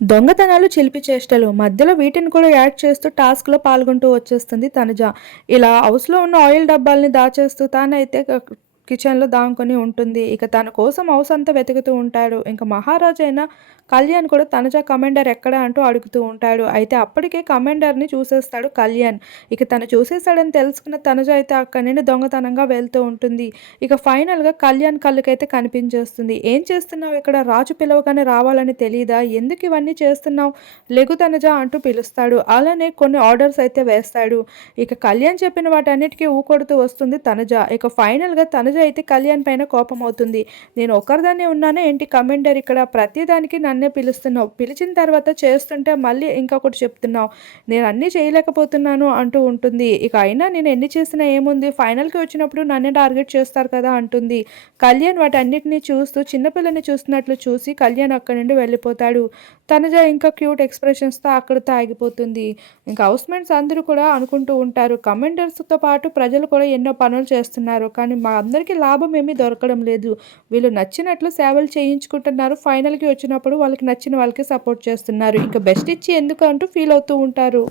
దొంగతనాలు చిలిపి చేష్టలు. మధ్యలో వీటిని కూడా యాడ్ చేస్తూ టాస్క్లో పాల్గొంటూ వచ్చేస్తుంది తనుజ. ఇలా హౌస్లో ఉన్న ఆయిల్ డబ్బాల్ని దాచేస్తూ తానైతే కిచెన్లో దాంకొని ఉంటుంది. ఇక తన కోసం హౌస్ అంతా వెతుకుతూ ఉంటాడు. ఇంకా మహారాజు కళ్యాణ్ కూడా తనజా కమాండర్ ఎక్కడ అంటూ అడుగుతూ ఉంటాడు. అయితే అప్పటికే కమాండర్ని చూసేస్తాడు కళ్యాణ్. ఇక తను చూసేస్తాడని తెలుసుకున్న తనజ అయితే అక్కడి నుండి దొంగతనంగా వెళ్తూ ఉంటుంది. ఇక ఫైనల్గా కళ్యాణ్ కళ్ళకైతే కనిపించేస్తుంది. ఏం చేస్తున్నావు ఇక్కడ? రాజు పిలవగానే రావాలని తెలియదా ఎందుకు ఇవన్నీ చేస్తున్నావు? లెగు తనజ అంటూ పిలుస్తాడు. అలానే కొన్ని ఆర్డర్స్ అయితే వేస్తాడు. ఇక కళ్యాణ్ చెప్పిన వాటన్నిటికీ ఊకొడుతూ వస్తుంది తనజ. ఇక ఫైనల్గా తనజ అయితే కళ్యాణ్ పైన కోపం అవుతుంది. నేను ఒకరిదాన్ని ఉన్నానే ఏంటి? కమెండర్ ఇక్కడ ప్రతిదానికి నన్నే పిలుస్తున్నావు. పిలిచిన తర్వాత చేస్తుంటే మళ్ళీ ఇంకొకటి చెప్తున్నావు. నేను అన్నీ చేయలేకపోతున్నాను అంటూ ఉంటుంది. ఇక అయినా నేను ఎన్ని చేసినా ఏముంది? ఫైనల్కి వచ్చినప్పుడు నన్నే టార్గెట్ చేస్తారు కదా అంటుంది. కళ్యాణ్ వాటన్నిటిని చూస్తూ చిన్నపిల్లని చూస్తున్నట్లు చూసి కళ్యాణ్ అక్కడి నుండి వెళ్ళిపోతాడు. తనుజ ఇంకా క్యూట్ ఎక్స్ప్రెషన్స్తో అక్కడితో ఆగిపోతుంది ఇంకా హౌస్మేట్స్ అందరూ కూడా అనుకుంటూ ఉంటారు. కమెండర్స్తో పాటు ప్రజలు కూడా ఎన్నో పనులు చేస్తున్నారు. కానీ మా అందరికీ లాభం ఏమీ దొరకడం లేదు. వీళ్ళు నచ్చినట్లు సేవలు చేయించుకుంటున్నారు. ఫైనల్కి వచ్చినప్పుడు వాళ్ళకి నచ్చిన వాళ్ళకి సపోర్ట్ చేస్తున్నారు. ఇంకా బెస్ట్ ఇచ్చి ఎందుకు అంటూ ఫీల్ అవుతూ ఉంటారు.